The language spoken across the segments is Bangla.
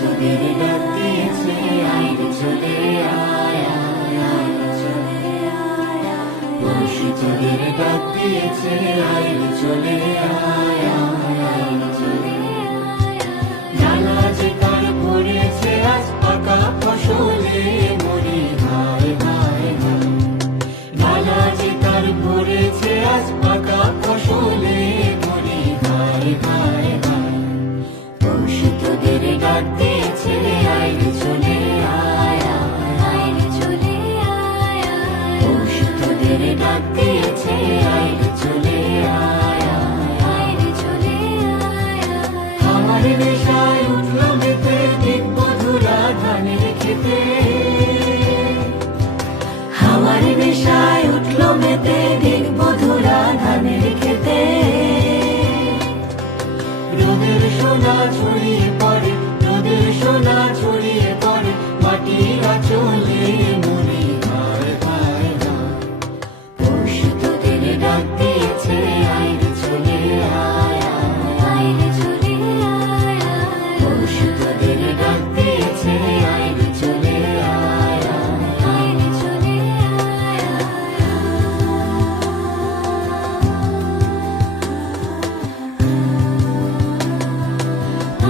তোদের ডাক দিয়েছে আইরে চলে আয় আইরে চলে আয় পরশু তোদের ডাক দিয়েছে আইরে চলে আয় আইরে চলে আয় ডালা যে তার পড়েছে আজ পাকা ফসলে মরি হায় হায় হায় ডালা যে তার পড়েছে আজ পাকা ফসলে মরি হায় হায় হায় পরশু তোদের ডাক দিয়েছে আইরে চলে আয় আইরে চলে আয় পরশু তোদের ডাক দিয়েছে আইরে চলে আয় আইরে চলে আয় আমার নেশায় উঠলো মেতে দিক মধুরা ধানের খেতে আমার নেশায় উঠলো মেতে দিক মধুরা ধানের খেতে রোদের সোনা ছড়িয়ে পড়ে রোদের সোনা ছড়িয়ে পড়ে মাটির আঁচলে মরি হায় হায় হায় পরশু তোদের ডাক দিয়েছে আইরে চলে আয় আইরে চলে আয় পরশু তোদের ডাক দিয়েছে আইরে চলে আয় আইরে চলে আয়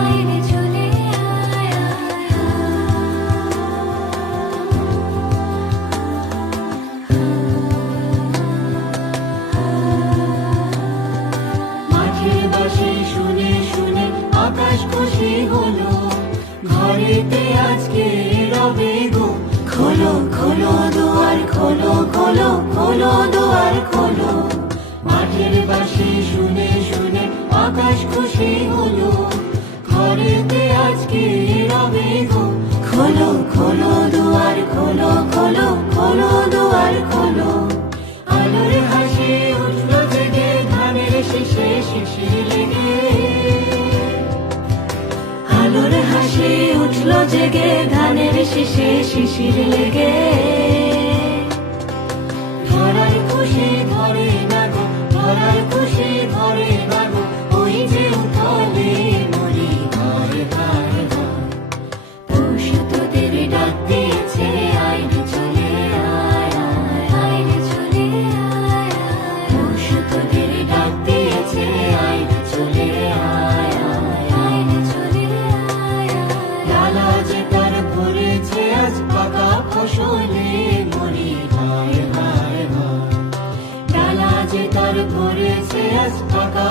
আইরে চলে আয় মাঠের বাঁশি শুনে শুনে আকাশ খুশি হলো ঘরেতে আজকে রবে গো খোলো খোলো দুয়ার খোলো খোলো খোলো দুয়ার খোলো মাঠের বাঁশি শুনে শুনে আকাশ খুশি হলো ঘরেতে আজকে রবে গো খোলো খোলো দুয়ার খোলো খোলো খোলো দুয়ার খোলো আলোর হাসি উঠলো জেগে ধানের শীষে শিশির লেগে আলোর হাসি উঠলো জেগে ধানের শীষে শিশির লেগে ধরার খুশি ধরে না গো ধরার খুশি ধরে না গো ওই যে উঠলে মরি হায় হায় হায় পরশু তোদের ডাক দিয়েছে আইরে চলে আয় আইরে চলে আয় পরশু তোদের ডাক দিয়েছে আইরে চলে আয় আইরে চলে আয় ডালা যে তার পড়েছে আজ পাকা ফসলে মরি হায় হায় হায় ডালা যে তার পড়েছে আজ পাকা